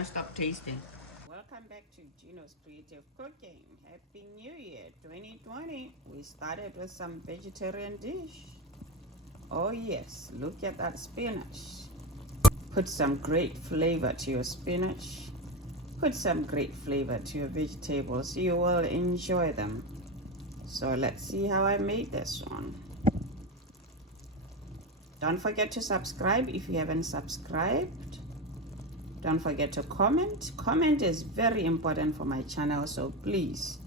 can't stop tasting. Welcome back to Gino's Creative Cooking. Happy New Year 2020. We started with some vegetarian dish. Oh yes, look at that spinach. Put some great flavor to your spinach. Put some great flavor to your vegetables. You will enjoy them. So let's see how I made this one. Don't forget to subscribe if you haven't subscribed. Don't forget to comment. Comment is very important for my channel, so please,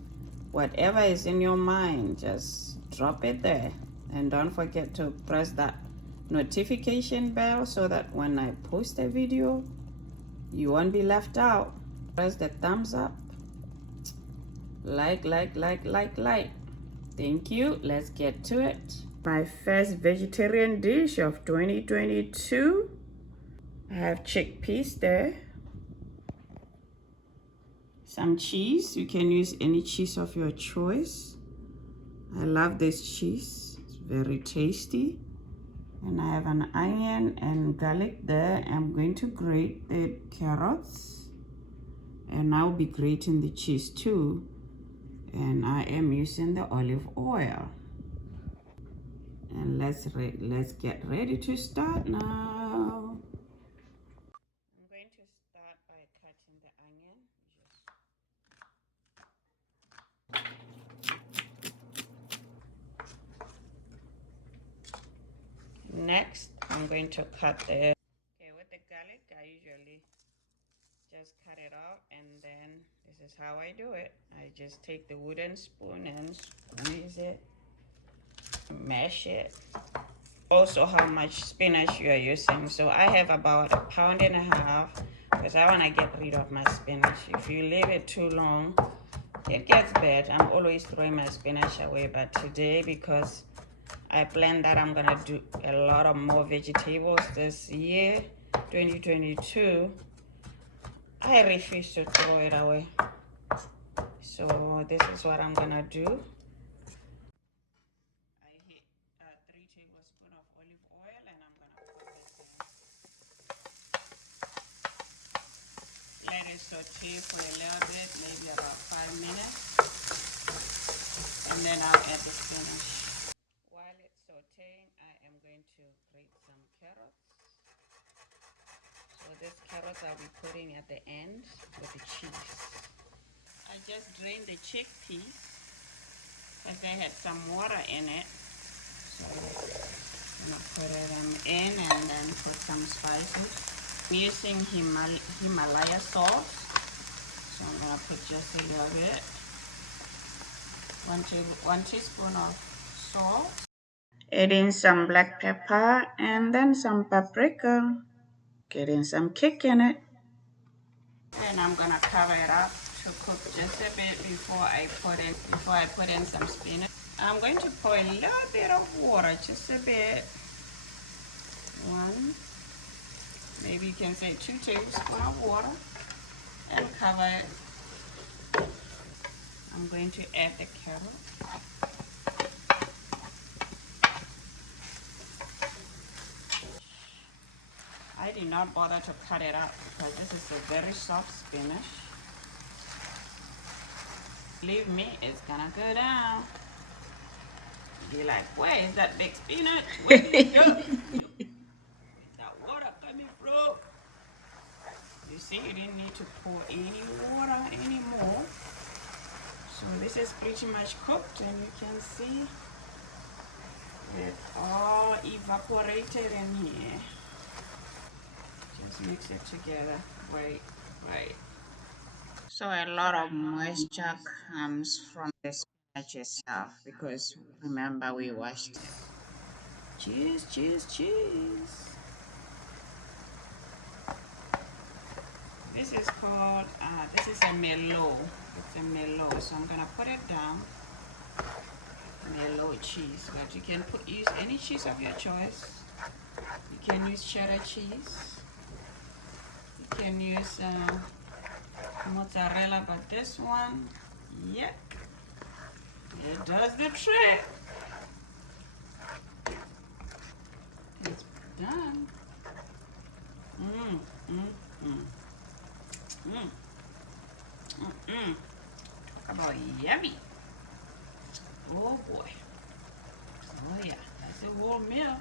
whatever is in your mind, just drop it there. And don't forget to press that notification bell so that when I post a video, you won't be left out. Press the thumbs up. Like. Thank you. Let's get to it. My first vegetarian dish of 2022. I have chickpeas there. Some cheese. You can use any cheese of your choice. I love this cheese. It's very tasty. And I have an onion and garlic there. I'm going to grate the carrots. And I'll be grating the cheese too. And I am using the olive oil. And let's get ready to start now. I'm going to start by cutting the onion. Next, I'm going to cut the... Okay, with the garlic, I usually just cut it off, and then this is how I do it. I just take the wooden spoon and squeeze it, mash it. Also how much spinach you are using. So I have about 1.5 pounds because I want to get rid of my spinach. If you leave it too long, it gets bad. I'm always throwing my spinach away, but today, because I plan that I'm gonna do a lot of more vegetables this year, 2022, I refuse to throw it away. So this is what I'm gonna do. I hit 3 tablespoons of olive oil, and I'm gonna put this in. Let it saute for a little bit, maybe about 5 minutes, and then I'll add the spinach. While it's sauteing, I am going to grate some carrots. So this carrots I'll be putting at the end with the cheese. I just drained the chickpeas because they had some water in it. So I'm gonna put them in and then put some spices. I'm using Himalaya salt. So I'm gonna put just a little bit. 1 teaspoon of salt. Adding some black pepper and then some paprika. Getting some kick in it. And I'm gonna cover it up to cook just a bit before I put in some spinach. I'm going to pour a little bit of water, just a bit. 1, maybe you can say 2 tablespoons of water, and cover it. I'm going to add the carrot. I did not bother to cut it up because this is a very soft spinach. Believe me, it's gonna go down. Be like, where is that big spinach? Where did it go? That water coming from? You see, you didn't need to pour any water anymore. So this is pretty much cooked, and you can see it all evaporated in here. Just mix it together. Right. So a lot of moisture comes from the spinach itself because remember we washed it. Cheese. This is called, this is a merlot. It's a merlot, so I'm gonna put it down. Merlot cheese, but you can use any cheese of your choice. You can use cheddar cheese. You can use mozzarella, but this one, yeah, it does the trick. It's done. Mm. Mm-mm. Talk about yummy. Oh boy. Oh yeah, that's a whole meal.